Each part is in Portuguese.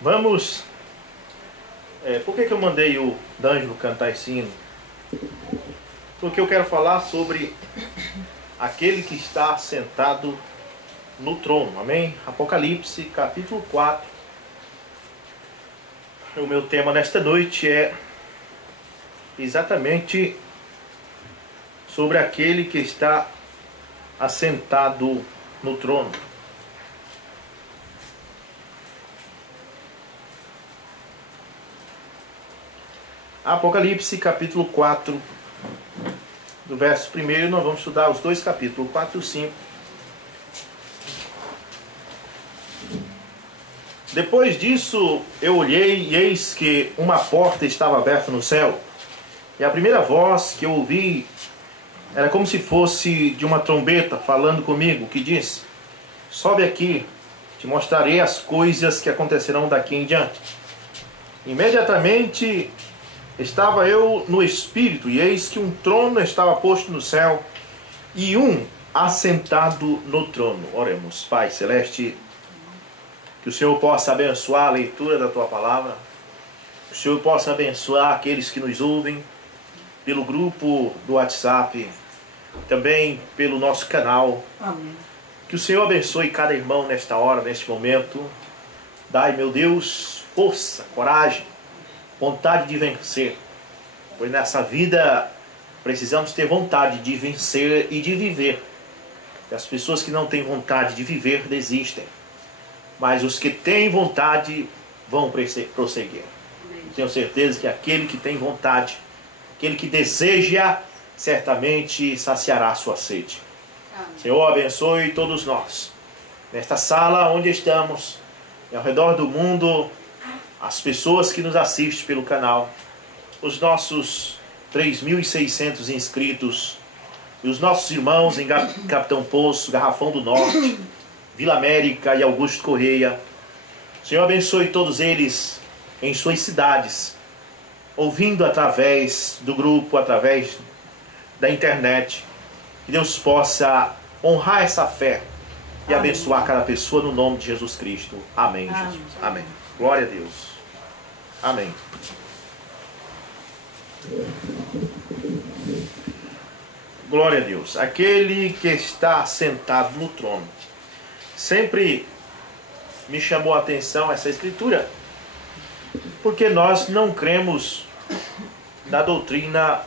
Vamos... por que eu mandei o D'Angelo cantar esse hino? Porque eu quero falar sobre aquele que está sentado no trono, amém? Apocalipse, capítulo 4. O meu tema nesta noite é exatamente sobre aquele que está assentado no trono. Apocalipse, capítulo 4, do verso 1, nós vamos estudar os dois capítulos, 4 e 5. Depois disso, eu olhei e eis que uma porta estava aberta no céu. E a primeira voz que eu ouvi era como se fosse de uma trombeta falando comigo, que disse: sobe aqui, te mostrarei as coisas que acontecerão daqui em diante. Imediatamente estava eu no Espírito, e eis que um trono estava posto no céu, e um assentado no trono. Oremos. Pai Celeste, que o Senhor possa abençoar a leitura da Tua Palavra, que o Senhor possa abençoar aqueles que nos ouvem pelo grupo do WhatsApp, também pelo nosso canal. Amém. Que o Senhor abençoe cada irmão nesta hora, neste momento. Dai, meu Deus, força, coragem, vontade de vencer, pois nessa vida precisamos ter vontade de vencer e de viver. E as pessoas que não têm vontade de viver desistem, mas os que têm vontade vão prosseguir. Tenho certeza que aquele que tem vontade, aquele que deseja, certamente saciará a sua sede. Amém. Senhor, abençoe todos nós nesta sala onde estamos e ao redor do mundo, as pessoas que nos assistem pelo canal, os nossos 3.600 inscritos e os nossos irmãos em Capitão Poço, Garrafão do Norte, Vila América e Augusto Correia. Senhor, abençoe todos eles em suas cidades, ouvindo através do grupo, através da internet. Que Deus possa honrar essa fé e Amém. Abençoar cada pessoa no nome de Jesus Cristo. Amém, Amém. Jesus. Amém. Glória a Deus. Amém. Glória a Deus. Aquele que está sentado no trono. Sempre me chamou a atenção essa escritura, porque nós não cremos na doutrina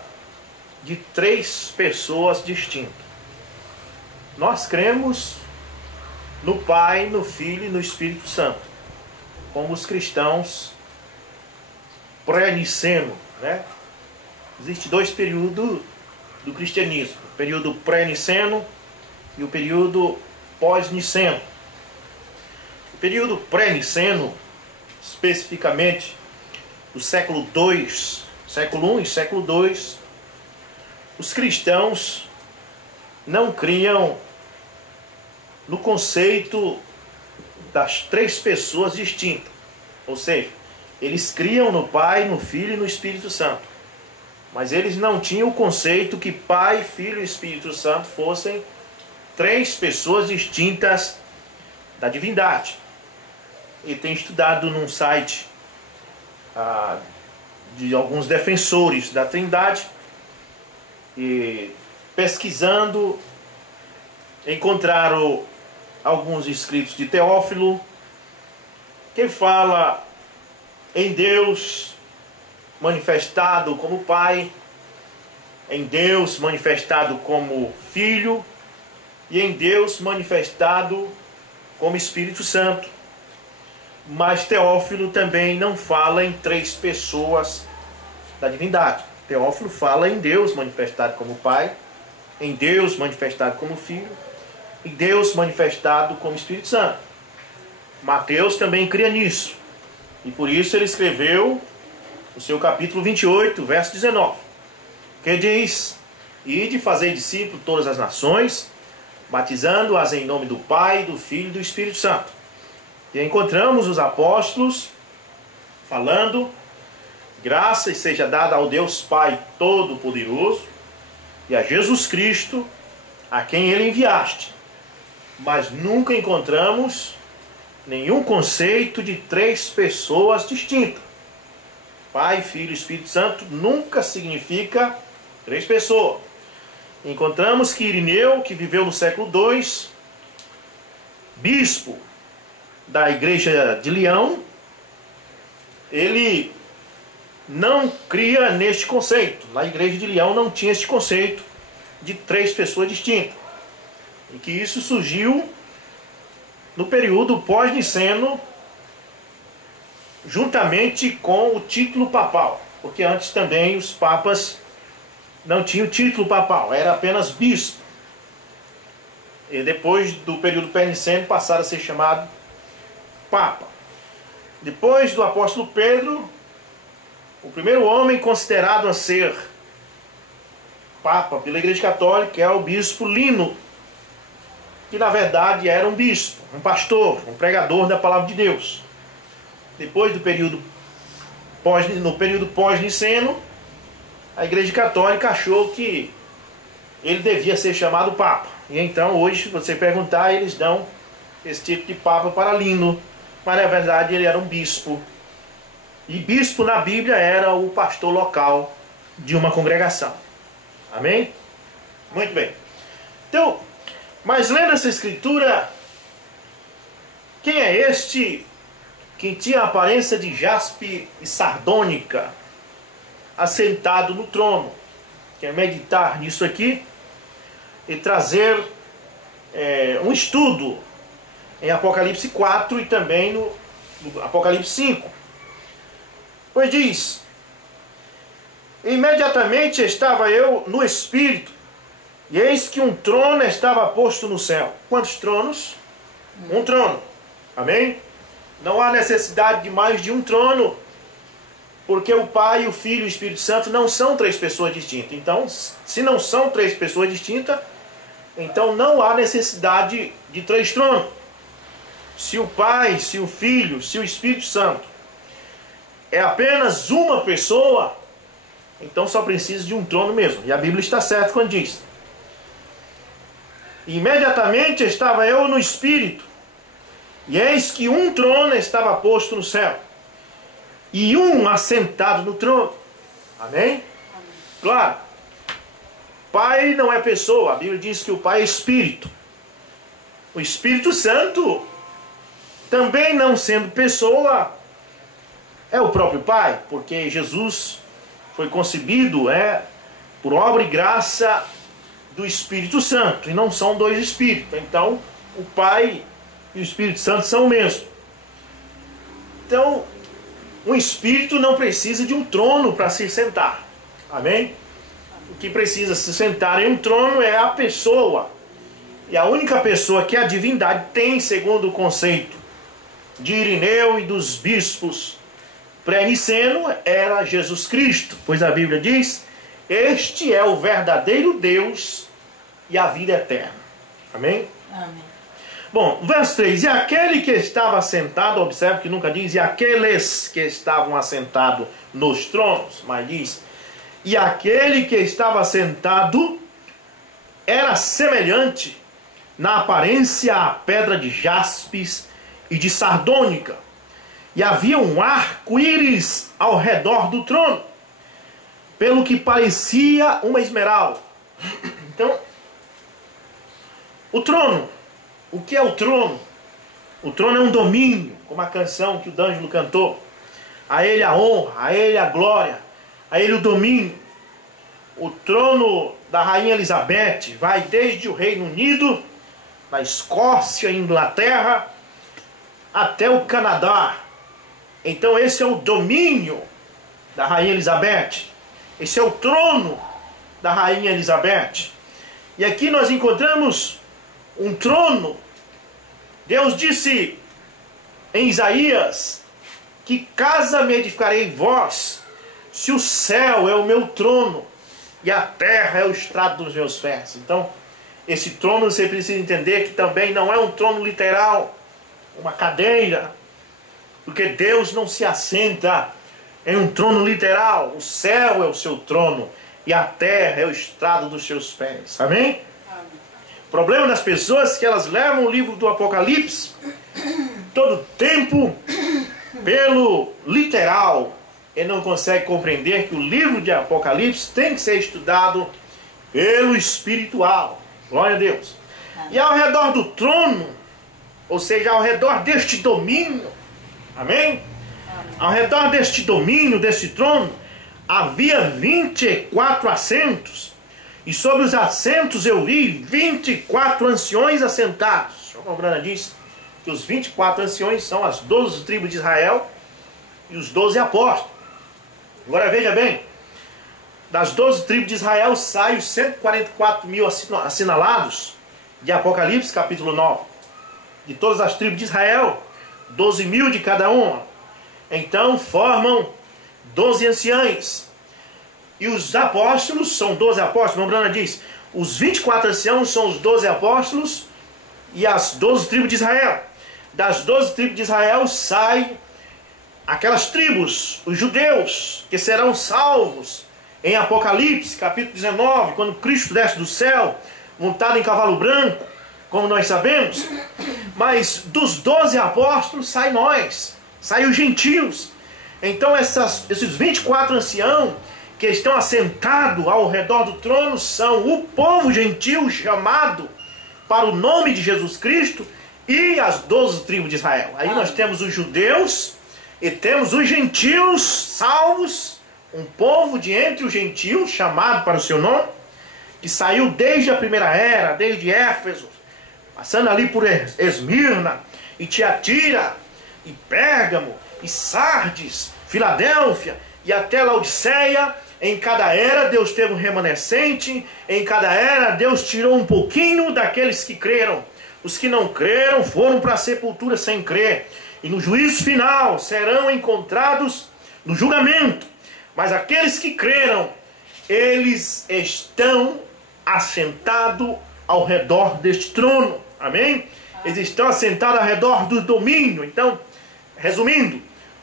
de três pessoas distintas. Nós cremos no Pai, no Filho e no Espírito Santo, como os cristãos pré-niceno, né? Existem dois períodos do cristianismo: o período pré-niceno e o período pós-niceno. O período pré-niceno, especificamente do século II, século I e século II, os cristãos não criam no conceito das três pessoas distintas. Ou seja, eles criam no Pai, no Filho e no Espírito Santo. Mas eles não tinham o conceito que Pai, Filho e Espírito Santo fossem três pessoas distintas da divindade. E tem estudado num site de alguns defensores da Trindade, e pesquisando encontraram alguns escritos de Teófilo que fala em Deus manifestado como Pai, em Deus manifestado como Filho e em Deus manifestado como Espírito Santo. Mas Teófilo também não fala em três pessoas da divindade. Teófilo fala em Deus manifestado como Pai, em Deus manifestado como Filho, em Deus manifestado como Espírito Santo. Mateus também cria nisso, e por isso ele escreveu no seu capítulo 28, verso 19, que diz: ide fazei discípulos todas as nações, batizando-as em nome do Pai, do Filho e do Espírito Santo. E encontramos os apóstolos falando: graça seja dada ao Deus Pai Todo-Poderoso e a Jesus Cristo, a quem Ele enviaste. Mas nunca encontramos nenhum conceito de três pessoas distintas. Pai, Filho e Espírito Santo nunca significa três pessoas. Encontramos que Irineu, que viveu no século II, bispo da igreja de Leão, ele não cria neste conceito. Na igreja de Leão não tinha este conceito de três pessoas distintas. E que isso surgiu no período pós-niceno, juntamente com o título papal. Porque antes também os papas não tinham título papal, era apenas bispo. E depois do período pré-niceno passaram a ser chamado papa. Depois do apóstolo Pedro, o primeiro homem considerado a ser papa pela Igreja Católica é o bispo Lino, que na verdade era um bispo, um pastor, um pregador da palavra de Deus. Depois do período pós-niceno, a Igreja Católica achou que ele devia ser chamado papa. E então hoje, se você perguntar, eles dão esse tipo de papa para Lino, mas na verdade ele era um bispo. E bispo na Bíblia era o pastor local de uma congregação. Amém? Muito bem. Então, mas lendo essa escritura, quem é este que tinha a aparência de jaspe e sardônica, assentado no trono? Quer meditar nisso aqui e trazer um estudo em Apocalipse 4 e também no Apocalipse 5. Pois diz: imediatamente estava eu no Espírito, e eis que um trono estava posto no céu. Quantos tronos? Um trono. Amém? Não há necessidade de mais de um trono, porque o Pai, o Filho e o Espírito Santo não são três pessoas distintas. Então, se não são três pessoas distintas, então não há necessidade de três tronos. Se o Pai, se o Filho, se o Espírito Santo é apenas uma pessoa, então só precisa de um trono mesmo. E a Bíblia está certa quando diz: imediatamente estava eu no Espírito, e eis que um trono estava posto no céu, e um assentado no trono. Amém? Amém. Claro, Pai não é pessoa. A Bíblia diz que o Pai é Espírito. O Espírito Santo, também não sendo pessoa, é o próprio Pai, porque Jesus foi concebido por obra e graça do Espírito Santo, e não são dois Espíritos. Então, o Pai e o Espírito Santo são o mesmo. Então, um Espírito não precisa de um trono para se sentar. Amém? O que precisa se sentar em um trono é a pessoa. E a única pessoa que a divindade tem, segundo o conceito de Irineu e dos bispos pré-niceno, era Jesus Cristo. Pois a Bíblia diz: este é o verdadeiro Deus e a vida eterna. Amém? Amém. Bom, verso 3. E aquele que estava assentado, observe que nunca diz e aqueles que estavam assentados nos tronos, mas diz: e aquele que estava assentado era semelhante na aparência à pedra de jaspis e de sardônica, e havia um arco-íris ao redor do trono, pelo que parecia uma esmeralda. Então, o trono. O que é o trono? O trono é um domínio, como a canção que o D'Angelo cantou. A ele a honra, a ele a glória, a ele o domínio. O trono da Rainha Elizabeth vai desde o Reino Unido, na Escócia, Inglaterra, até o Canadá. Então esse é o domínio da Rainha Elizabeth. Esse é o trono da Rainha Elizabeth. E aqui nós encontramos um trono. Deus disse em Isaías que casa me edificarei em vós, se o céu é o meu trono e a terra é o estrado dos meus pés. Então, esse trono você precisa entender que também não é um trono literal, uma cadeira, porque Deus não se assenta em um trono literal. O céu é o seu trono e a terra é o estrado dos seus pés. Amém? O problema das pessoas é que elas levam o livro do Apocalipse todo tempo, pelo literal, ele não consegue compreender que o livro de Apocalipse tem que ser estudado pelo espiritual. Glória a Deus. E ao redor do trono, ou seja, ao redor deste domínio, amém? Ao redor deste domínio, deste trono, havia 24 assentos. E sobre os assentos eu vi 24 anciões assentados. Como a Brana disse, que os 24 anciões são as 12 tribos de Israel e os 12 apóstolos. Agora veja bem, das 12 tribos de Israel saem os 144 mil assinalados de Apocalipse capítulo 9. De todas as tribos de Israel, 12 mil de cada uma. Então formam 12 anciães. E os apóstolos são 12 apóstolos. Como a Brana diz, os 24 anciãos são os 12 apóstolos e as 12 tribos de Israel. Das 12 tribos de Israel saem aquelas tribos, os judeus, que serão salvos em Apocalipse, capítulo 19, quando Cristo desce do céu, montado em cavalo branco, como nós sabemos. Mas dos 12 apóstolos saem nós, saem os gentios. Então esses 24 anciãos que estão assentados ao redor do trono são o povo gentil chamado para o nome de Jesus Cristo e as 12 tribos de Israel. Aí nós temos os judeus e temos os gentios salvos, um povo de entre os gentios chamado para o seu nome, que saiu desde a primeira era, desde Éfeso, passando ali por Esmirna, e Tiatira, e Pérgamo, e Sardes, Filadélfia, e até Laodiceia. Em cada era Deus teve um remanescente, em cada era Deus tirou um pouquinho daqueles que creram. Os que não creram foram para a sepultura sem crer, e no juízo final serão encontrados no julgamento. Mas aqueles que creram, eles estão assentados ao redor deste trono. Amém? Eles estão assentados ao redor do domínio. Então, resumindo,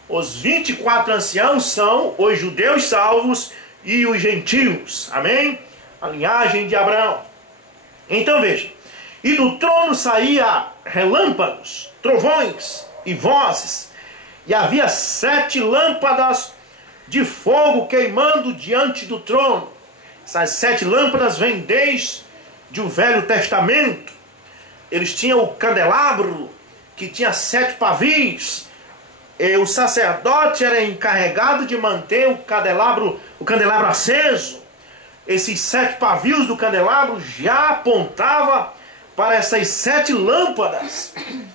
os 24 anciãos são os judeus salvos e os gentios. Amém? A linhagem de Abraão. Então veja, e do trono saía relâmpagos, trovões e vozes, e havia 7 lâmpadas de fogo queimando diante do trono. Essas 7 lâmpadas vêm desde o Velho Testamento. Eles tinham o candelabro, que tinha 7 pavis. E o sacerdote era encarregado de manter o candelabro aceso. Esses 7 pavios do candelabro já apontava para essas 7 lâmpadas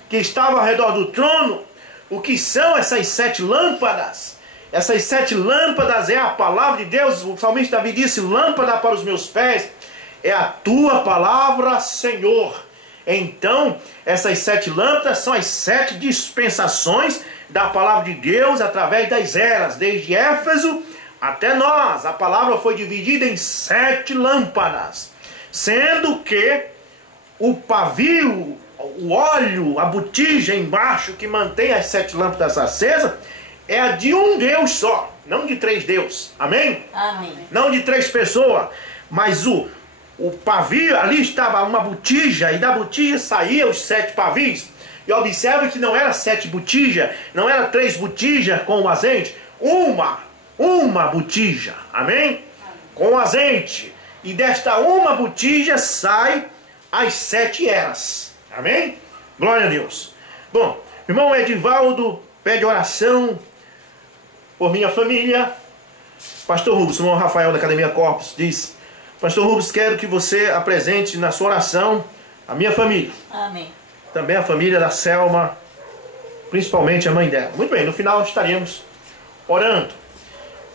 que estavam ao redor do trono. O que são essas 7 lâmpadas? Essas 7 lâmpadas é a palavra de Deus. O salmista Davi disse: lâmpada para os meus pés é a tua palavra, Senhor. Então, essas 7 lâmpadas são as 7 dispensações da palavra de Deus através das eras, desde Éfeso até nós. A palavra foi dividida em 7 lâmpadas, sendo que o pavio, o óleo, a botija embaixo que mantém as 7 lâmpadas acesas é a de um Deus só, não de 3 deuses. Amém? Amém. Não de 3 pessoas, mas o pavio, ali estava uma botija, e da botija saíam os 7 pavios. E observe que não era 7 botijas, não era 3 botijas com o azeite, uma botija, amém? Com azeite. E desta uma botija sai as 7 eras, amém? Glória a Deus. Bom, irmão Edivaldo pede oração por minha família. Pastor Rubens, irmão Rafael da Academia Corpus diz: Pastor Rubens, quero que você apresente na sua oração a minha família. Amém. Também a família da Selma, principalmente a mãe dela. Muito bem, no final estaremos orando.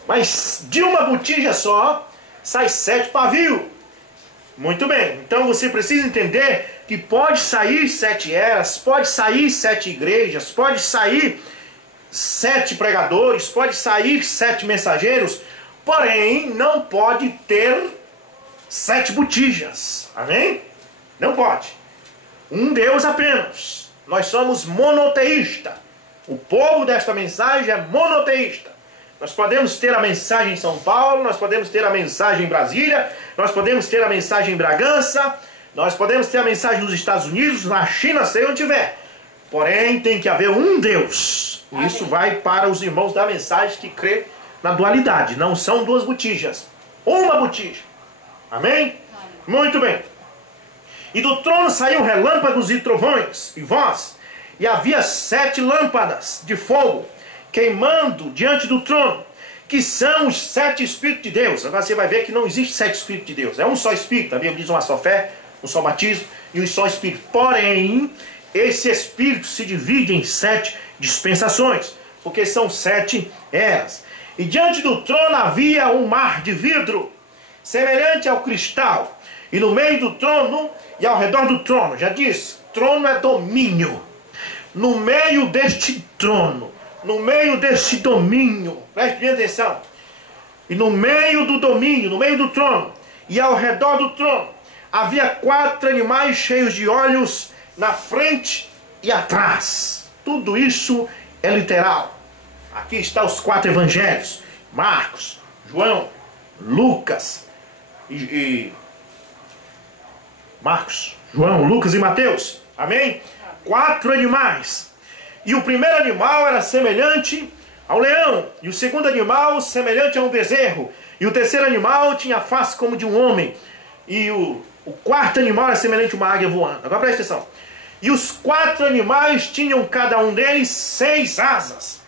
Mas de uma botija só sai 7 pavios. Muito bem, então você precisa entender que pode sair 7 eras, pode sair 7 igrejas, pode sair 7 pregadores, pode sair 7 mensageiros, porém não pode ter 7 botijas. Amém? Não pode. Um Deus apenas. Nós somos monoteísta. O povo desta mensagem é monoteísta. Nós podemos ter a mensagem em São Paulo, nós podemos ter a mensagem em Brasília, nós podemos ter a mensagem em Bragança, nós podemos ter a mensagem nos Estados Unidos, na China, sei onde tiver. Porém, tem que haver um Deus. E isso vai para os irmãos da mensagem que crê na dualidade. Não são duas botijas. Uma botija. Amém? Muito bem. E do trono saíam relâmpagos e trovões e voz. E havia 7 lâmpadas de fogo queimando diante do trono, que são os 7 Espíritos de Deus. Agora você vai ver que não existe 7 Espíritos de Deus. É um só Espírito. A Bíblia diz uma só fé, um só batismo e um só Espírito. Porém, esse Espírito se divide em 7 dispensações, porque são 7 eras. E diante do trono havia um mar de vidro, semelhante ao cristal. E no meio do trono e ao redor do trono, já disse, trono é domínio. No meio deste trono, no meio desse domínio, preste bem atenção, e no meio do domínio, no meio do trono, e ao redor do trono, havia 4 animais cheios de olhos na frente e atrás. Tudo isso é literal. Aqui estão os 4 evangelhos, Marcos, João, Lucas Marcos, João, Lucas e Mateus. Amém? 4 animais. E o primeiro animal era semelhante ao leão. E o segundo animal semelhante a um bezerro. E o terceiro animal tinha a face como de um homem. E o quarto animal era semelhante a uma águia voando. Agora presta atenção. E os 4 animais tinham cada um deles 6 asas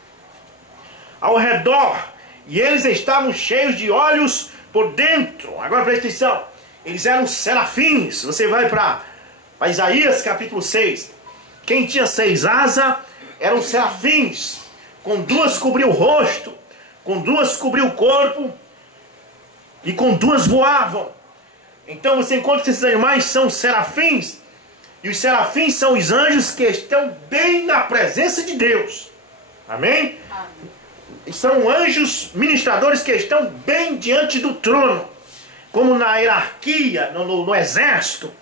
ao redor. E eles estavam cheios de olhos por dentro. Agora presta atenção. Eles eram serafins. Você vai para Isaías capítulo 6. Quem tinha 6 asas eram serafins. Com 2 cobriu o rosto, com 2 cobriu o corpo, e com 2 voavam. Então você encontra que esses animais são serafins. E os serafins são os anjos que estão bem na presença de Deus. Amém? São anjos ministradores que estão bem diante do trono. Como na hierarquia, no exército.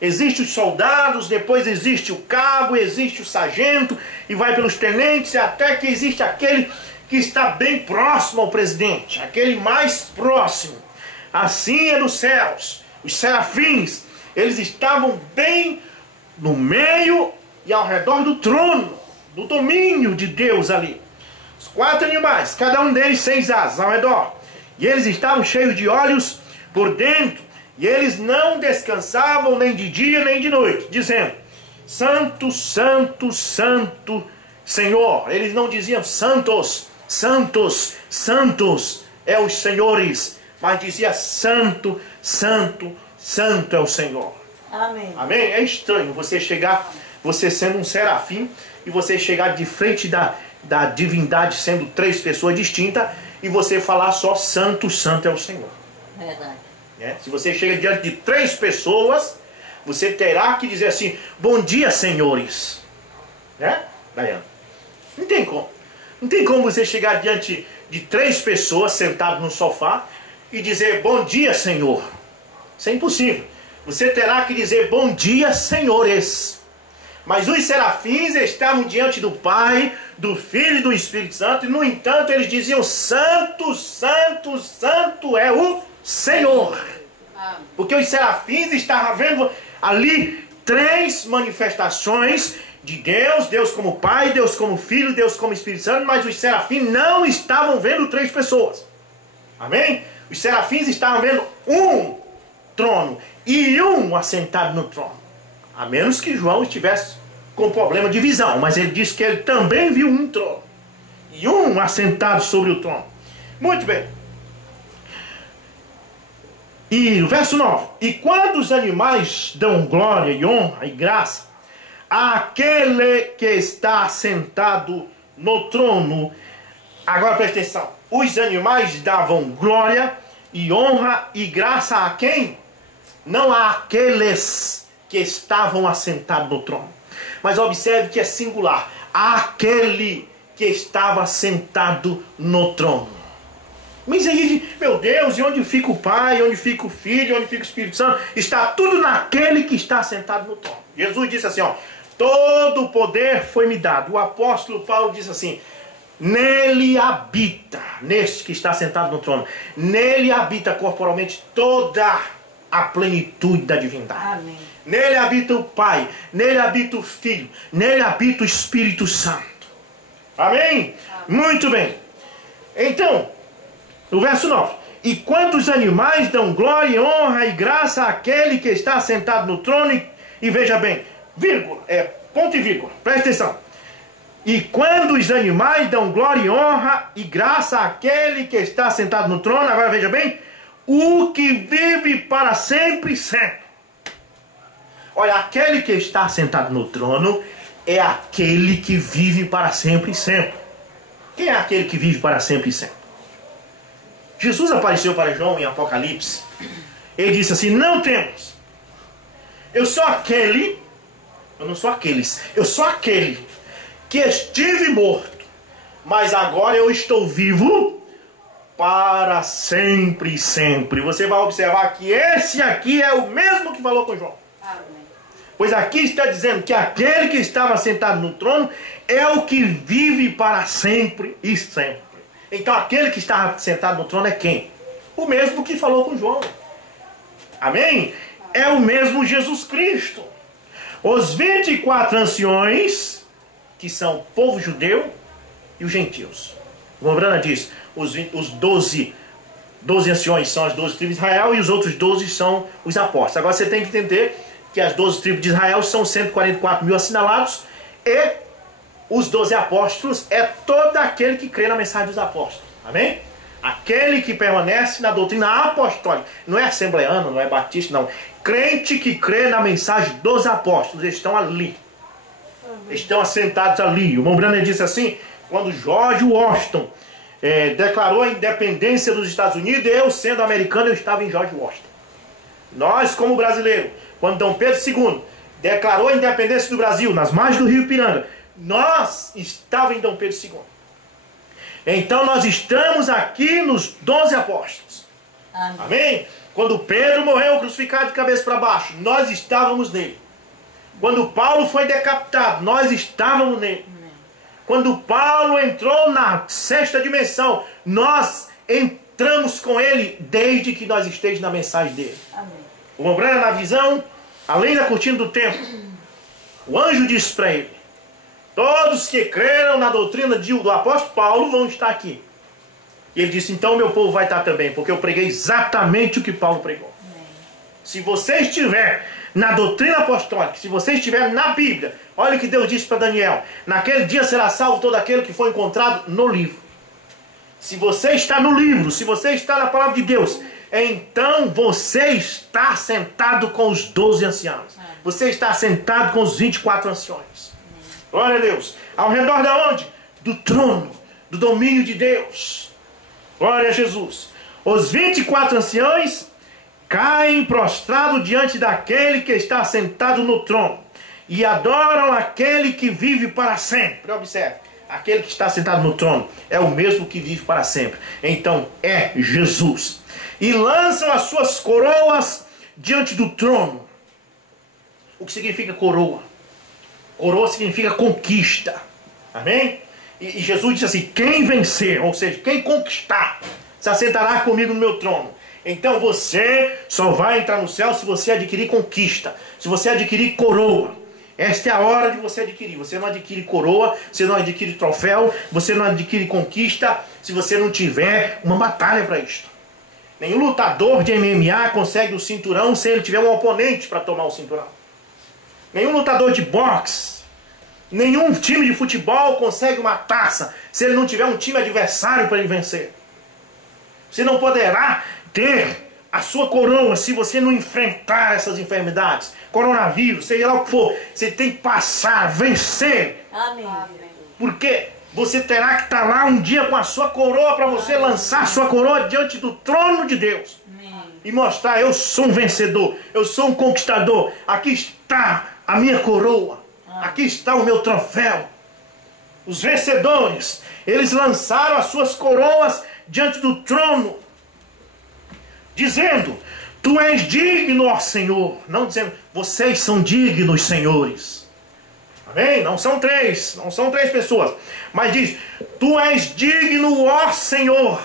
Existem os soldados, depois existe o cabo, existe o sargento, e vai pelos tenentes, até que existe aquele que está bem próximo ao presidente, aquele mais próximo. Assim é nos céus. Os serafins, eles estavam bem no meio e ao redor do trono, do domínio de Deus ali. Os 4 animais, cada um deles 6 asas ao redor. E eles estavam cheios de olhos por dentro. E eles não descansavam nem de dia nem de noite, dizendo: Santo, Santo, Santo, Senhor. Eles não diziam santos, santos, santos é os senhores, mas dizia Santo, Santo, Santo é o Senhor. Amém. Amém? É estranho você chegar, você sendo um serafim, e você chegar de frente da divindade, sendo 3 pessoas distintas, e você falar só Santo, Santo é o Senhor. Verdade. Se você chega diante de 3 pessoas, você terá que dizer assim: bom dia, senhores. Né, Daiane? Não tem como. Não tem como você chegar diante de 3 pessoas sentadas no sofá e dizer bom dia, senhor. Isso é impossível. Você terá que dizer bom dia, senhores. Mas os serafins estavam diante do Pai, do Filho e do Espírito Santo, e no entanto eles diziam: Santo, Santo, Santo é o Senhor. Porque os serafins estavam vendo ali 3 manifestações de Deus: Deus como Pai, Deus como Filho, Deus como Espírito Santo. Mas os serafins não estavam vendo 3 pessoas. Amém? Os serafins estavam vendo um trono e um assentado no trono. A menos que João estivesse com problema de visão, mas ele disse que ele também viu um trono e um assentado sobre o trono. Muito bem. E o verso 9: E quando os animais dão glória e honra e graça àquele que está sentado no trono. Agora presta atenção. Os animais davam glória e honra e graça a quem? Não àqueles que estavam assentados no trono. Mas observe que é singular. Aquele que estava sentado no trono. Mas aí, meu Deus, e onde fica o Pai, onde fica o Filho, onde fica o Espírito Santo? Está tudo naquele que está sentado no trono. Jesus disse assim, ó: todo o poder foi me dado. O apóstolo Paulo disse assim: nele habita, neste que está sentado no trono, nele habita corporalmente toda a plenitude da divindade. Amém. Nele habita o Pai, nele habita o Filho, nele habita o Espírito Santo. Amém? Muito bem. Então, o verso 9. E quantos animais dão glória, honra e graça àquele que está sentado no trono, e veja bem, vírgula, ponto e vírgula, presta atenção. E quando os animais dão glória e honra e graça àquele que está sentado no trono, agora veja bem, o que vive para sempre e sempre. Olha, aquele que está sentado no trono é aquele que vive para sempre e sempre. Quem é aquele que vive para sempre e sempre? Jesus apareceu para João em Apocalipse. Ele disse assim, não temos. Eu sou aquele, eu não sou aqueles, eu sou aquele que estive morto, mas agora eu estou vivo para sempre e sempre. Você vai observar que esse aqui é o mesmo que falou com João. Amém. Pois aqui está dizendo que aquele que estava sentado no trono é o que vive para sempre e sempre. Então aquele que estava sentado no trono é quem? O mesmo que falou com João. Amém? É o mesmo Jesus Cristo. Os 24 anciões, que são o povo judeu e os gentios. Lembrando disso, os 12 anciões são as 12 tribos de Israel e os outros 12 são os apóstolos. Agora você tem que entender que as 12 tribos de Israel são 144 mil assinalados e os 12 apóstolos é todo aquele que crê na mensagem dos apóstolos. Amém? Aquele que permanece na doutrina apostólica. Não é assembleano, não é batista, não. Crente que crê na mensagem dos apóstolos. Eles estão ali. Estão assentados ali. O Mombrana disse assim, quando George Washington declarou a independência dos Estados Unidos, eu sendo americano, eu estava em George Washington. Nós, como brasileiros, quando Dom Pedro II declarou a independência do Brasil, nas margens do rio Ipiranga, nós estávamos em Dom Pedro II. Então nós estamos aqui nos 12 apóstolos. Amém? Amém? Quando Pedro morreu crucificado de cabeça para baixo, nós estávamos nele. Quando Paulo foi decapitado, nós estávamos nele. Amém. Quando Paulo entrou na sexta dimensão, nós entramos com ele desde que nós estejamos na mensagem dele. Amém. O Mombrana na visão, além da cortina do tempo, o anjo disse para ele, todos que creram na doutrina do apóstolo Paulo vão estar aqui. E ele disse, então meu povo vai estar também, porque eu preguei exatamente o que Paulo pregou. Amém. Se você estiver na doutrina apostólica, se você estiver na Bíblia, olha o que Deus disse para Daniel, naquele dia será salvo todo aquele que foi encontrado no livro. Se você está no livro, se você está na palavra de Deus, então você está sentado com os 12 anciãos. Você está sentado com os 24 anciões. Glória a Deus. Ao redor de onde? Do trono, do domínio de Deus. Glória a Jesus. Os 24 anciões caem prostrados diante daquele que está sentado no trono e adoram aquele que vive para sempre. Observe, aquele que está sentado no trono é o mesmo que vive para sempre. Então é Jesus. E lançam as suas coroas diante do trono. O que significa coroa? Coroa significa conquista. Amém? E Jesus disse assim, quem vencer, ou seja, quem conquistar, se assentará comigo no meu trono. Então você só vai entrar no céu se você adquirir conquista, se você adquirir coroa. Esta é a hora de você adquirir. Você não adquire coroa, você não adquire troféu, você não adquire conquista se você não tiver uma batalha para isto. Nenhum lutador de MMA consegue o cinturão se ele tiver um oponente para tomar o cinturão. Nenhum lutador de boxe, nenhum time de futebol consegue uma taça se ele não tiver um time adversário para ele vencer. Você não poderá ter a sua coroa se você não enfrentar essas enfermidades. Coronavírus, seja lá o que for, você tem que passar, vencer. Amém. Porque você terá que estar lá um dia com a sua coroa para você lançar a sua coroa diante do trono de Deus. Amém. E mostrar, eu sou um vencedor, eu sou um conquistador. Aqui está a minha coroa, aqui está o meu troféu. Os vencedores, eles lançaram as suas coroas diante do trono, dizendo, tu és digno, ó Senhor. Não dizendo, vocês são dignos, senhores. Amém? Não são três pessoas. Mas diz, tu és digno, ó Senhor,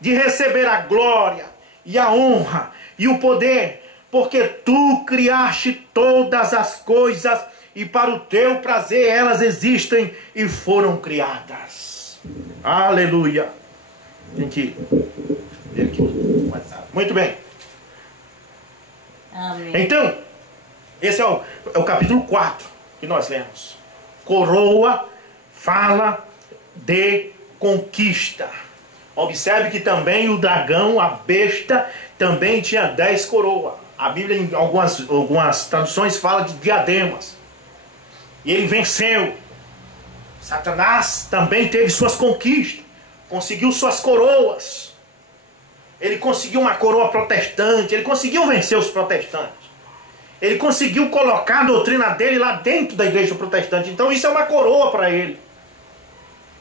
de receber a glória e a honra e o poder, porque tu criaste todas as coisas e para o teu prazer elas existem e foram criadas. Aleluia. Tem que ver aqui. Muito bem. Amém. Então, esse é o capítulo 4 que nós lemos. Coroa fala de conquista. Observe que também o dragão, a besta, também tinha 10 coroas. A Bíblia, em algumas traduções, fala de diademas. E ele venceu. Satanás também teve suas conquistas. Conseguiu suas coroas. Ele conseguiu uma coroa protestante. Ele conseguiu vencer os protestantes. Ele conseguiu colocar a doutrina dele lá dentro da igreja protestante. Então isso é uma coroa para ele.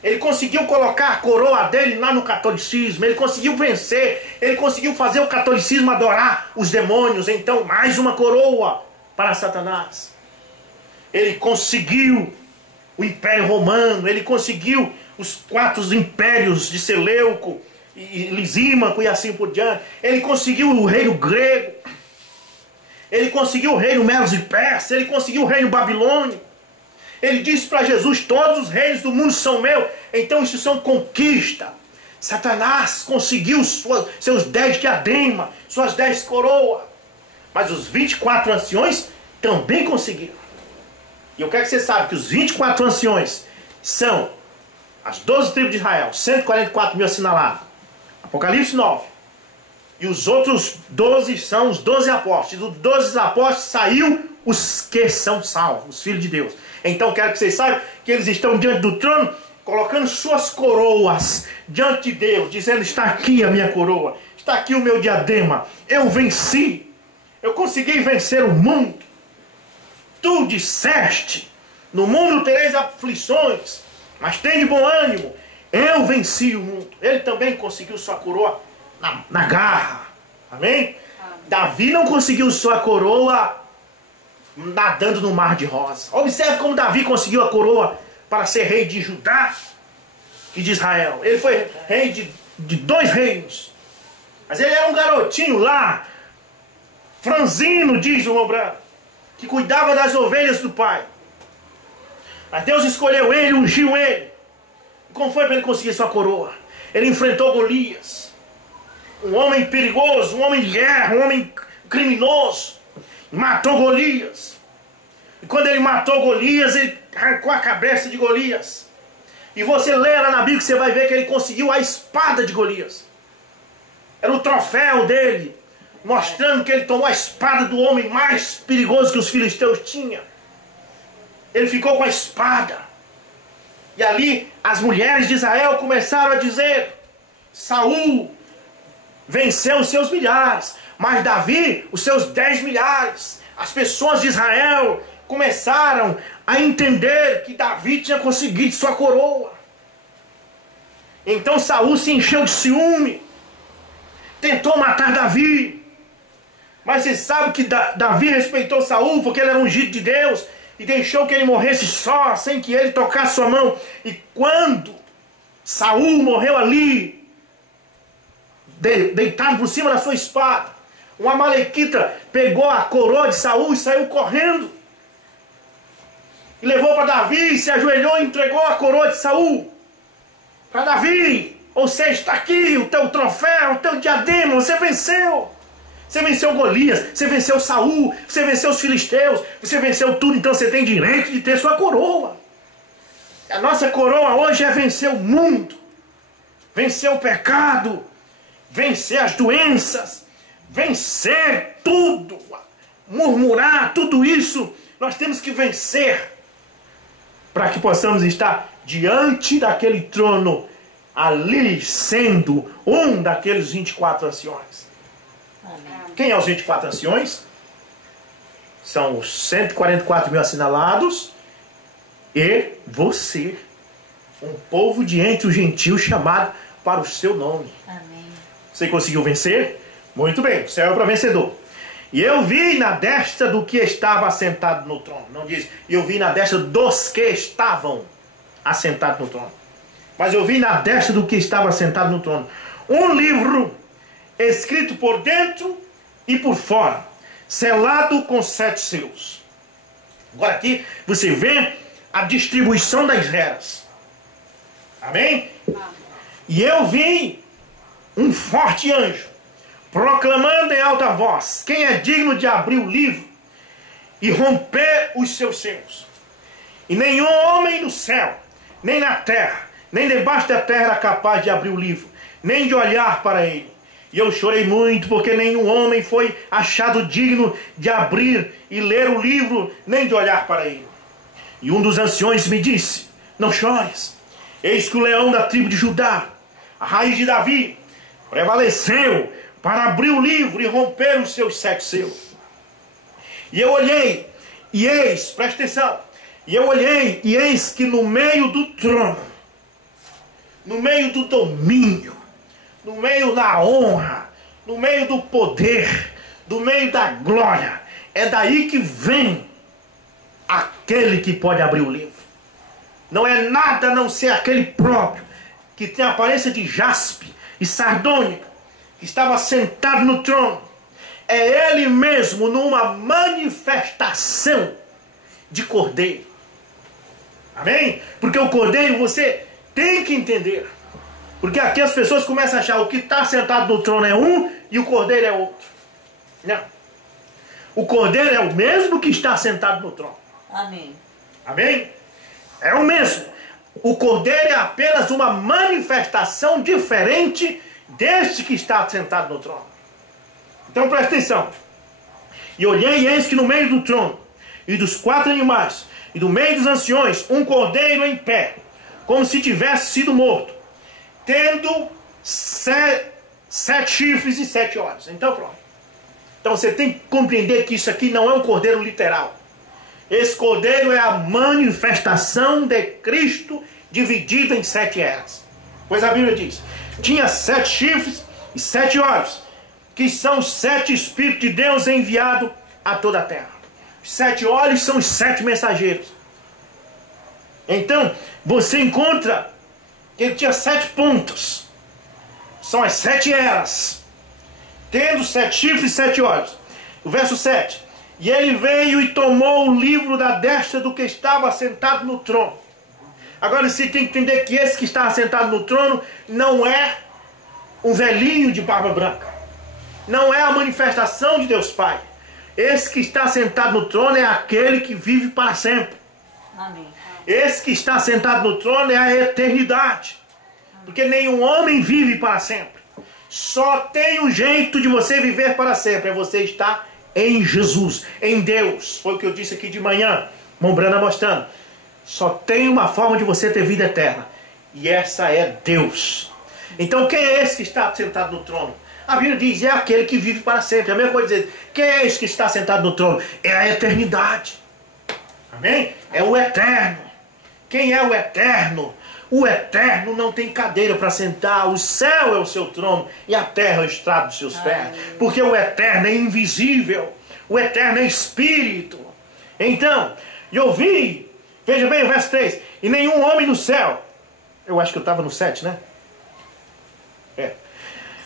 Ele conseguiu colocar a coroa dele lá no catolicismo. Ele conseguiu vencer. Ele conseguiu fazer o catolicismo adorar os demônios. Então mais uma coroa para Satanás. Ele conseguiu o Império Romano. Ele conseguiu os 4 impérios de Seleuco e Lisímaco e assim por diante. Ele conseguiu o reino grego. Ele conseguiu o reino Medos e Persa. Ele conseguiu o reino babilônico. Ele disse para Jesus: todos os reinos do mundo são meus. Então isso são conquistas. Satanás conseguiu seus 10 diademas, suas 10 coroas. Mas os 24 anciões também conseguiram. E eu quero que você saiba que os 24 anciões são as 12 tribos de Israel, 144 mil assinalados. Apocalipse 9. E os outros 12 são os 12 apóstolos. E dos 12 apóstolos saiu os que são salvos, os filhos de Deus. Então quero que vocês saibam que eles estão diante do trono, colocando suas coroas diante de Deus, dizendo: está aqui a minha coroa, está aqui o meu diadema, eu venci, eu consegui vencer o mundo. Tu disseste: no mundo tereis aflições, mas tem de bom ânimo, eu venci o mundo. Ele também conseguiu sua coroa na garra. Amém? Amém? Davi não conseguiu sua coroa nadando no mar de rosa. Observe como Davi conseguiu a coroa para ser rei de Judá e de Israel. Ele foi rei de 2 reinos. Mas ele era um garotinho lá, franzino, diz o Mobrano, que cuidava das ovelhas do pai. Mas Deus escolheu ele, ungiu ele. Como foi para ele conseguir sua coroa? Ele enfrentou Golias, um homem perigoso, um homem de guerra, um homem criminoso. Matou Golias. E quando ele matou Golias, ele arrancou a cabeça de Golias. E você lê lá na Bíblia que você vai ver que ele conseguiu a espada de Golias. Era o troféu dele, mostrando que ele tomou a espada do homem mais perigoso que os filisteus tinham. Ele ficou com a espada. E ali as mulheres de Israel começaram a dizer: Saul venceu os seus milhares, mas Davi os seus 10 milhares. As pessoas de Israel começaram a entender que Davi tinha conseguido sua coroa. Então Saul se encheu de ciúme, tentou matar Davi. Mas você sabe que Davi respeitou Saul porque ele era ungido de Deus e deixou que ele morresse só, sem que ele tocasse sua mão. E quando Saul morreu ali, deitado por cima da sua espada, uma amalequita pegou a coroa de Saul e saiu correndo. E levou para Davi, se ajoelhou e entregou a coroa de Saul para Davi. Ou seja, está aqui o teu troféu, o teu diadema, você venceu. Você venceu Golias, você venceu Saul, você venceu os filisteus, você venceu tudo, então você tem direito de ter sua coroa. A nossa coroa hoje é vencer o mundo, vencer o pecado, vencer as doenças, vencer tudo, murmurar, tudo isso nós temos que vencer para que possamos estar diante daquele trono, ali sendo um daqueles 24 anciões. Amém. Quem é os 24 anciões? São os 144 mil assinalados e você, um povo de entre os gentios chamado para o seu nome. Amém. Você conseguiu vencer? Muito bem, você é para vencedor. E eu vi na destra do que estava assentado no trono. Não diz, eu vi na destra dos que estavam assentados no trono. Mas eu vi na destra do que estava assentado no trono um livro escrito por dentro e por fora, selado com 7 selos. Agora aqui você vê a distribuição das eras. Amém? E eu vi um forte anjo proclamando em alta voz: quem é digno de abrir o livro e romper os seus selos? E nenhum homem no céu, nem na terra, nem debaixo da terra era capaz de abrir o livro, nem de olhar para ele. E eu chorei muito, porque nenhum homem foi achado digno de abrir e ler o livro, nem de olhar para ele. E um dos anciões me disse: não chores, eis que o leão da tribo de Judá, a raiz de Davi, prevaleceu para abrir o livro e romper os seus 7 selos. E eu olhei, e eis, presta atenção, e eu olhei, e eis que no meio do trono, no meio do domínio, no meio da honra, no meio do poder, no meio da glória, é daí que vem aquele que pode abrir o livro. Não é nada a não ser aquele próprio, que tem a aparência de jaspe e sardônica, que estava sentado no trono. É ele mesmo numa manifestação de cordeiro. Amém? Porque o cordeiro você tem que entender. Porque aqui as pessoas começam a achar o que está sentado no trono é um e o cordeiro é outro. Não. O cordeiro é o mesmo que está sentado no trono. Amém. Amém? É o mesmo. O cordeiro é apenas uma manifestação diferente deste que está sentado no trono. Então presta atenção. E olhei, e eis que no meio do trono e dos 4 animais e no meio dos anciões um cordeiro em pé, como se tivesse sido morto, tendo 7 chifres e 7 olhos. Então pronto. Então você tem que compreender que isso aqui não é um cordeiro literal. Esse cordeiro é a manifestação de Cristo dividido em 7 eras. Pois a Bíblia diz: tinha 7 chifres e 7 olhos, que são os 7 Espíritos de Deus enviados a toda a terra. Os 7 olhos são os 7 mensageiros. Então você encontra que ele tinha 7 pontas. São as 7 eras, tendo 7 chifres e 7 olhos. O verso 7: e ele veio e tomou o livro da destra do que estava sentado no trono. Agora você tem que entender que esse que estava sentado no trono não é um velhinho de barba branca. Não é a manifestação de Deus Pai. Esse que está sentado no trono é aquele que vive para sempre. Amém. Esse que está sentado no trono é a eternidade. Porque nenhum homem vive para sempre. Só tem um jeito de você viver para sempre: é você estar em Jesus, em Deus. Foi o que eu disse aqui de manhã, Mombrana mostrando. Só tem uma forma de você ter vida eterna, e essa é Deus. Então quem é esse que está sentado no trono? A Bíblia diz: é aquele que vive para sempre. A mesma coisa dizer: quem é esse que está sentado no trono? É a eternidade. Amém? É o eterno. Quem é o eterno? O eterno não tem cadeira para sentar. O céu é o seu trono e a terra é o estrado dos seus pés. Porque o eterno é invisível. O eterno é espírito. Então, eu vi, veja bem o verso 3: e nenhum homem no céu. Eu acho que eu estava no 7, né? É.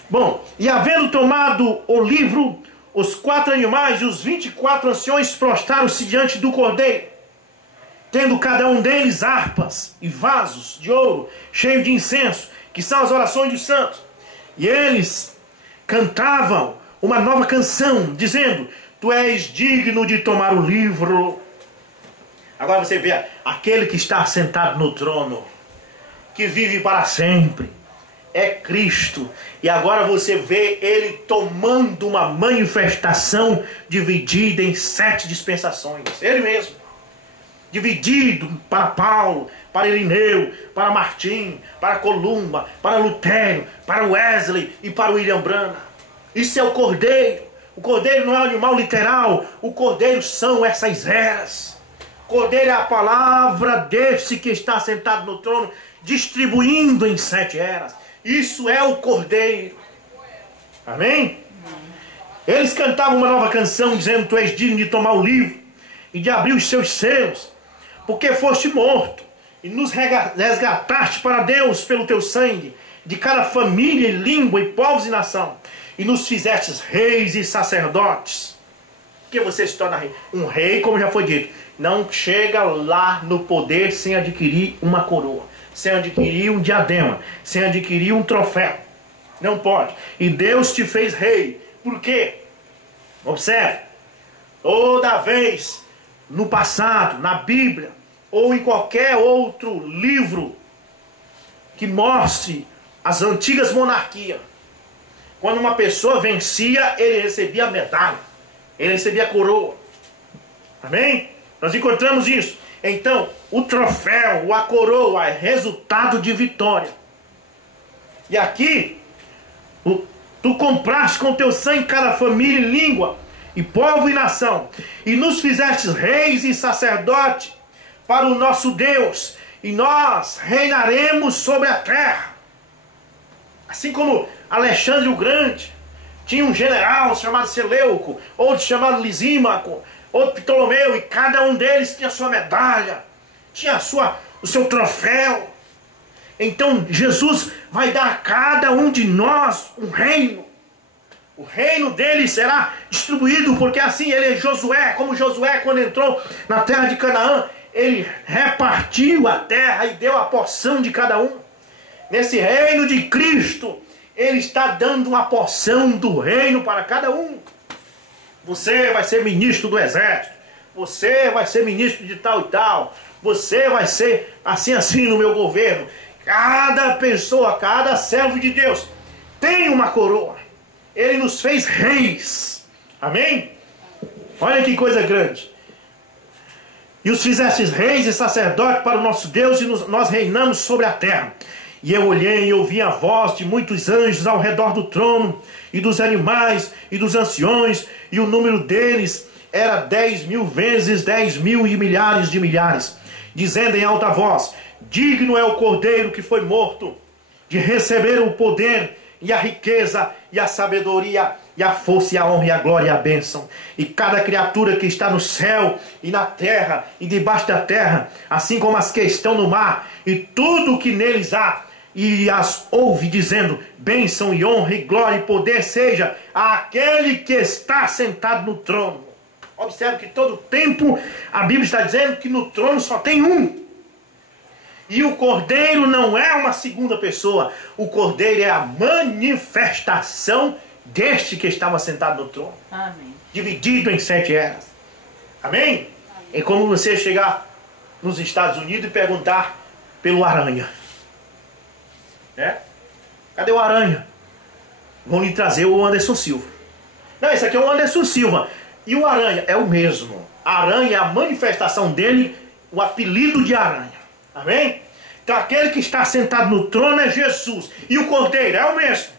Bom, e havendo tomado o livro, os 4 animais e os 24 anciões prostraram-se diante do cordeiro, tendo cada um deles harpas e vasos de ouro, cheios de incenso, que são as orações dos santos. E eles cantavam uma nova canção, dizendo: tu és digno de tomar o livro. Agora você vê aquele que está sentado no trono, que vive para sempre, é Cristo. E agora você vê ele tomando uma manifestação dividida em 7 dispensações. Ele mesmo. Dividido para Paulo, para Irineu, para Martim, para Columba, para Lutero, para Wesley e para William Branham. Isso é o cordeiro. O cordeiro não é um animal literal. O cordeiro são essas eras. Cordeiro é a palavra desse que está sentado no trono, distribuindo em 7 eras. Isso é o cordeiro. Amém? Eles cantavam uma nova canção, dizendo: tu és digno de tomar o livro e de abrir os seus selos, porque foste morto e nos resgataste para Deus pelo teu sangue, de cada família, língua, e povos e nação, e nos fizestes reis e sacerdotes. que você se torna rei. Um rei, como já foi dito, não chega lá no poder sem adquirir uma coroa, sem adquirir um diadema, sem adquirir um troféu. Não pode. E Deus te fez rei. Por quê? Observe. Toda vez no passado, na Bíblia, ou em qualquer outro livro que mostre as antigas monarquias, quando uma pessoa vencia, ele recebia medalha, ele recebia coroa. Amém? Nós encontramos isso. Então, o troféu, a coroa é resultado de vitória. E aqui, tu compraste com teu sangue cada família e língua, e povo e nação, e nos fizestes reis e sacerdotes para o nosso Deus, e nós reinaremos sobre a terra. Assim como Alexandre o Grande tinha um general chamado Seleuco, outro chamado Lisímaco, outro Ptolomeu, e cada um deles tinha sua medalha, tinha o seu troféu. Então Jesus vai dar a cada um de nós um reino. O reino dele será distribuído, porque assim ele é Josué, como Josué quando entrou na terra de Canaã, ele repartiu a terra e deu a porção de cada um. Nesse reino de Cristo, ele está dando uma porção do reino para cada um. Você vai ser ministro do exército, você vai ser ministro de tal e tal, você vai ser assim no meu governo. Cada pessoa, cada servo de Deus tem uma coroa. Ele nos fez reis. Amém? Olha que coisa grande. E os fizestes reis e sacerdotes para o nosso Deus, e nós reinamos sobre a terra. E eu olhei e ouvi a voz de muitos anjos ao redor do trono, e dos animais, e dos anciões, e o número deles era 10.000 vezes 10.000 e milhares de milhares, dizendo em alta voz: digno é o Cordeiro que foi morto, de receber o poder, e a riqueza, e a sabedoria, e a força, e a honra, e a glória, e a bênção. E cada criatura que está no céu, e na terra, e debaixo da terra, assim como as que estão no mar, e tudo o que neles há, e as ouve dizendo: bênção, e honra, e glória, e poder seja àquele que está sentado no trono. Observe que todo tempo a Bíblia está dizendo que no trono só tem um. E o Cordeiro não é uma segunda pessoa. O Cordeiro é a manifestação deste que estava sentado no trono. Amém. Dividido em 7 eras. Amém? É como você chegar nos Estados Unidos e perguntar pelo Aranha. Né? Cadê o Aranha? Vão lhe trazer o Anderson Silva. Não, esse aqui é o Anderson Silva. E o Aranha é o mesmo. Aranha é a manifestação dele, o apelido de Aranha. Amém? Então aquele que está sentado no trono é Jesus. E o Cordeiro é o mesmo.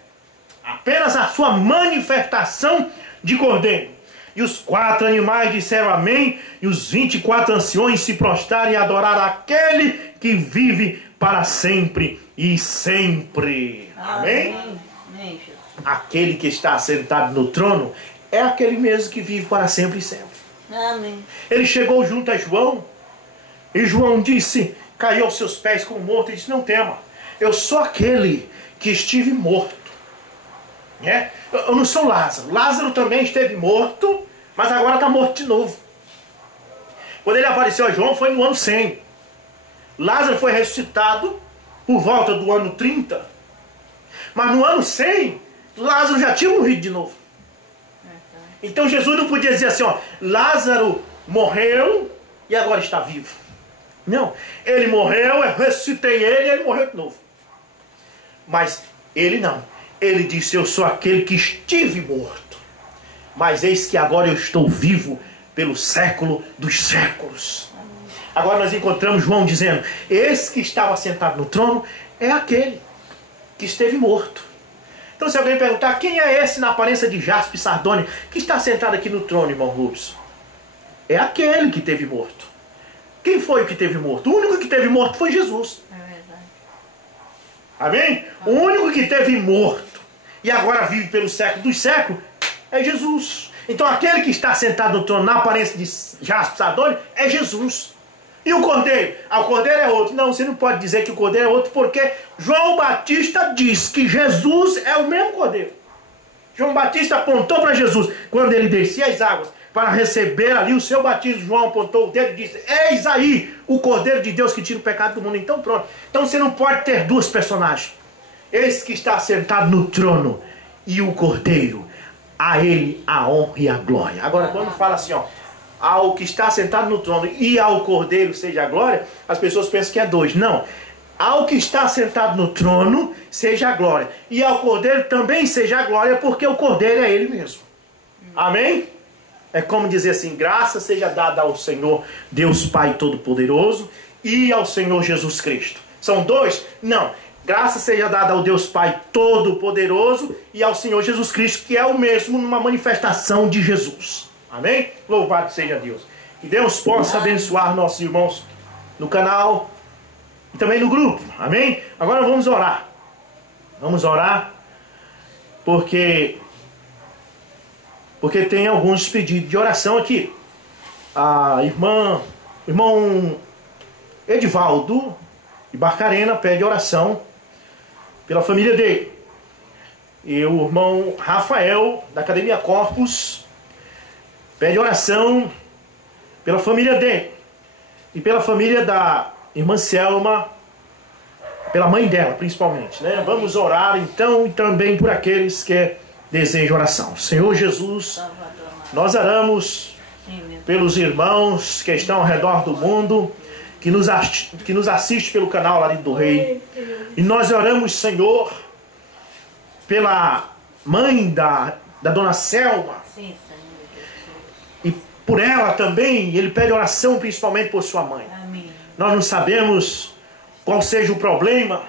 Apenas a sua manifestação de Cordeiro. E os 4 animais disseram amém. E os 24 anciões se prostraram e adoraram aquele que vive para sempre e sempre. Amém? Amém. Aquele que está sentado no trono é aquele mesmo que vive para sempre e sempre. Amém. Ele chegou junto a João. E João disse, caiu aos seus pés como morto, e disse: não tema, eu sou aquele que estive morto. Né? Eu não sou Lázaro. Lázaro também esteve morto, mas agora está morto de novo. Quando ele apareceu a João foi no ano 100. Lázaro foi ressuscitado por volta do ano 30. Mas no ano 100, Lázaro já tinha morrido de novo. Então Jesus não podia dizer assim, ó, Lázaro morreu e agora está vivo. Não, ele morreu, eu ressuscitei ele e ele morreu de novo. Mas ele não. Ele disse: eu sou aquele que estive morto, mas eis que agora eu estou vivo pelo século dos séculos. Agora nós encontramos João dizendo: esse que estava sentado no trono é aquele que esteve morto. Então se alguém perguntar: quem é esse na aparência de jaspe e sardônia que está sentado aqui no trono, irmão Rubens? É aquele que esteve morto. Quem foi o que esteve morto? O único que esteve morto foi Jesus. É verdade. Amém? O único que esteve morto e agora vive pelo século dos séculos é Jesus. Então aquele que está sentado no trono na aparência de jaspe e sardônia é Jesus. E o Cordeiro? Ah, o Cordeiro é outro. Não, você não pode dizer que o Cordeiro é outro, porque João Batista diz que Jesus é o mesmo Cordeiro. João Batista apontou para Jesus. Quando ele descia as águas para receber ali o seu batismo, João apontou o dedo e disse: eis aí o Cordeiro de Deus que tira o pecado do mundo. Então pronto. Então você não pode ter duas personagens. Esse que está sentado no trono e o Cordeiro. A ele a honra e a glória. Agora quando fala assim, ó, ao que está sentado no trono e ao Cordeiro seja a glória, as pessoas pensam que é dois. Não. Ao que está sentado no trono seja a glória. E ao Cordeiro também seja a glória, porque o Cordeiro é ele mesmo. Amém? É como dizer assim: graça seja dada ao Senhor Deus Pai Todo-Poderoso e ao Senhor Jesus Cristo. São dois? Não. Graça seja dada ao Deus Pai Todo-Poderoso e ao Senhor Jesus Cristo, que é o mesmo numa manifestação de Jesus. Amém? Louvado seja Deus. Que Deus possa abençoar nossos irmãos no canal e também no grupo. Amém? Agora vamos orar. Vamos orar porque tem alguns pedidos de oração aqui. A irmão Edivaldo de Barcarena pede oração pela família dele. E o irmão Rafael da Academia Corpus pede oração pela família dele e pela família da irmã Selma, pela mãe dela principalmente, né? Vamos orar então e também por aqueles que desejam oração. Senhor Jesus, nós oramos pelos irmãos que estão ao redor do mundo, que nos assiste pelo canal Larido do Rei. E nós oramos, Senhor, pela mãe da dona Selma. E por ela também, ele pede oração principalmente por sua mãe. Amém. Nós não sabemos qual seja o problema,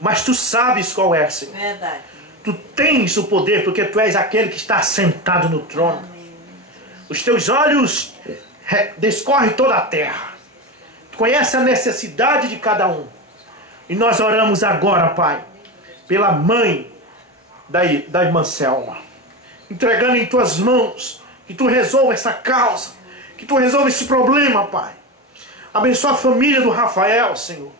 mas tu sabes qual é, Senhor. Verdade. Tu tens o poder, porque tu és aquele que está sentado no trono. Amém. Os teus olhos descorrem toda a terra. Tu conheces a necessidade de cada um. E nós oramos agora, Pai, pela mãe da irmã Selma, entregando em tuas mãos, que tu resolva essa causa, que tu resolva esse problema, Pai. Abençoa a família do Rafael, Senhor.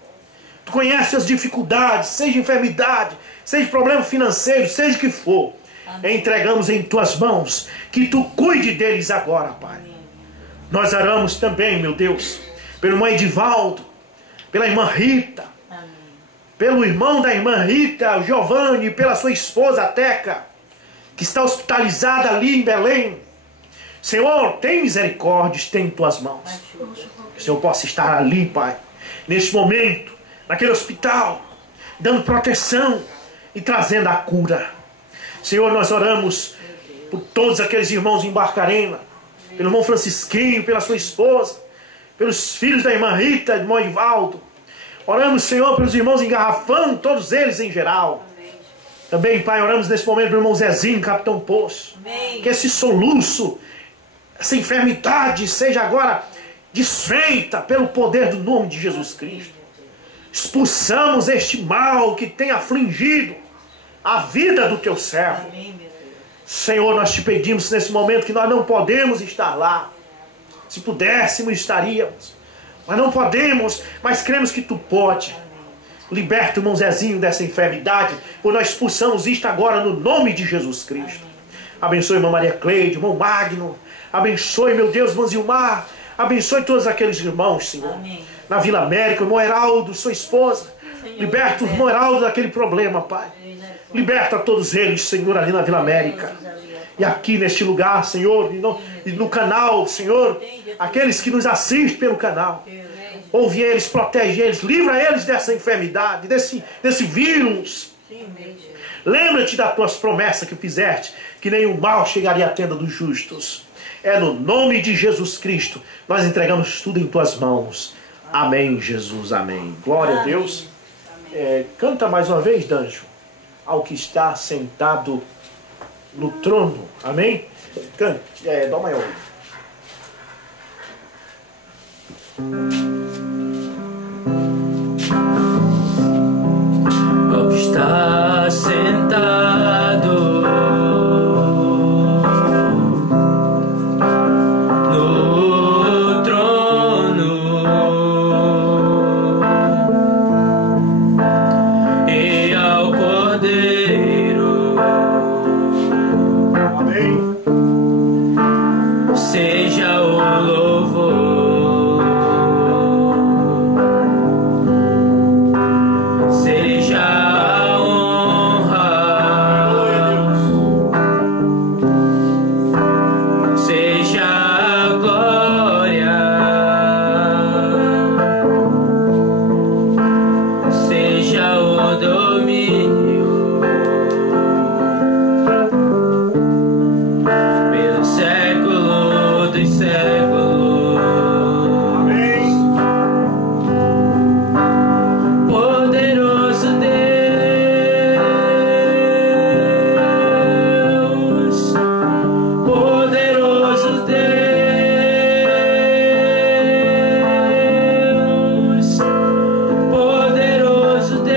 Tu conheces as dificuldades, seja enfermidade, seja problema financeiro, seja o que for. Amém. Entregamos em tuas mãos, que tu cuide deles agora, Pai. Amém. Nós oramos também, meu Deus, pelo irmão Edivaldo, pela irmã Rita, amém, pelo irmão da irmã Rita, o Giovanni, pela sua esposa, a Teca, que está hospitalizada ali em Belém. Senhor, tem misericórdia, tem em tuas mãos. Que o Senhor possa estar ali, Pai, neste momento, naquele hospital, dando proteção e trazendo a cura. Senhor, nós oramos por todos aqueles irmãos em Barcarena, pelo irmão Francisquinho, pela sua esposa, pelos filhos da irmã Rita, do irmão Ivaldo. Oramos, Senhor, pelos irmãos em Garrafão, todos eles em geral. Também, Pai, oramos nesse momento pelo irmão Zezinho, Capitão Poço. Amém. Que esse soluço, essa enfermidade seja agora desfeita pelo poder do nome de Jesus Cristo. Expulsamos este mal que tem afligido a vida do teu servo. Senhor, nós te pedimos nesse momento que nós não podemos estar lá. Se pudéssemos, estaríamos. Mas não podemos, mas cremos que tu pode. Liberta o irmão Zezinho dessa enfermidade, pois nós expulsamos isto agora no nome de Jesus Cristo. Abençoe a irmã Maria Cleide, irmão Magno. Abençoe, meu Deus, irmão Zilmar. Abençoe todos aqueles irmãos, Senhor. Amém. Na Vila América, o irmão Heraldo, sua esposa. Senhor, liberta o irmão Heraldo daquele problema, Pai. Liberta todos eles, Senhor, ali na Vila América. E aqui neste lugar, Senhor, e no canal, Senhor, aqueles que nos assistem pelo canal. Ouve eles, protege eles, livra eles dessa enfermidade, desse vírus. Lembra-te das tuas promessas que fizeste, que nenhum mal chegaria à tenda dos justos. É no nome de Jesus Cristo, nós entregamos tudo em tuas mãos. Amém, Jesus, amém. Glória a Deus. Canta mais uma vez, Danjo, ao que está sentado no trono. Amém? Cante, dó maior. Ao que está sentado no trono e ao Cordeiro Amém. Seja o louvor, seja a honra, seja a glória, seja o domínio pelo século dos séculos. Poderoso Deus, poderoso Deus, poderoso Deus,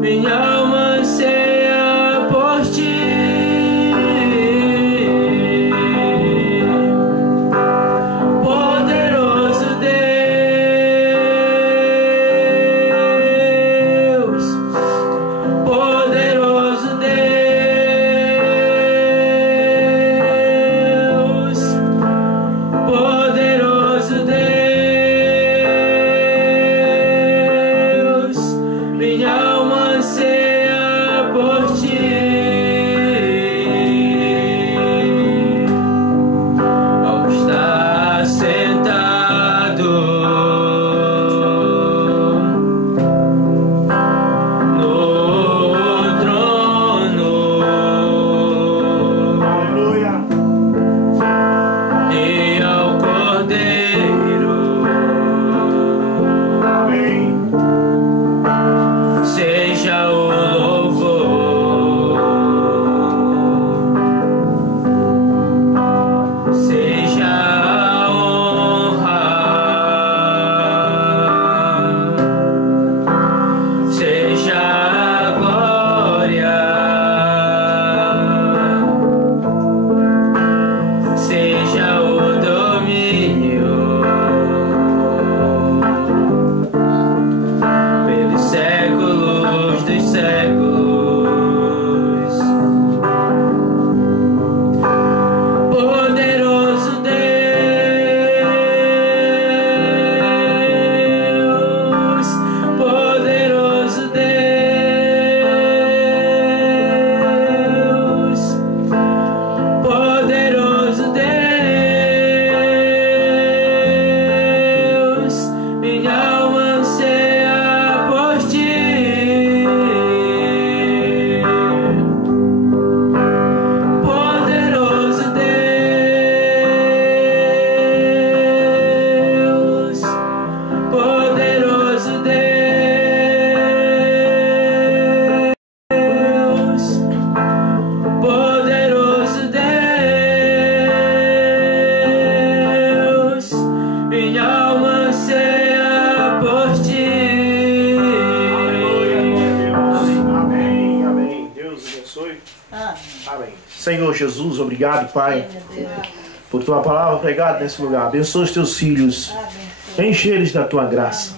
minha alma anseia por ti. Poderoso Deus, poderoso Deus, poderoso Deus, minha alma anseia por ti. Ao estar sentado no trono Aleluia. e ao Cordeiro, Amém. seja o louvor, seja a honra, seja a glória, seja o domínio pelos séculos dos séculos. Poderoso Deus, poderoso Deus, poderoso Deus, minha alma anseia por ti. Poderoso Deus, poderoso Deus, poderoso Deus, minha alma anseia por ti. Amém. Amém. Deus abençoe. Amém. Amém. Senhor Jesus, obrigado, Pai, Meu Deus. por tua palavra pregada nesse lugar. Abençoa os teus filhos. Enche eles da tua graça.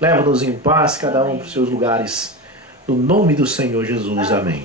Leva-nos em paz, cada um para os seus lugares. No nome do Senhor Jesus. Amém.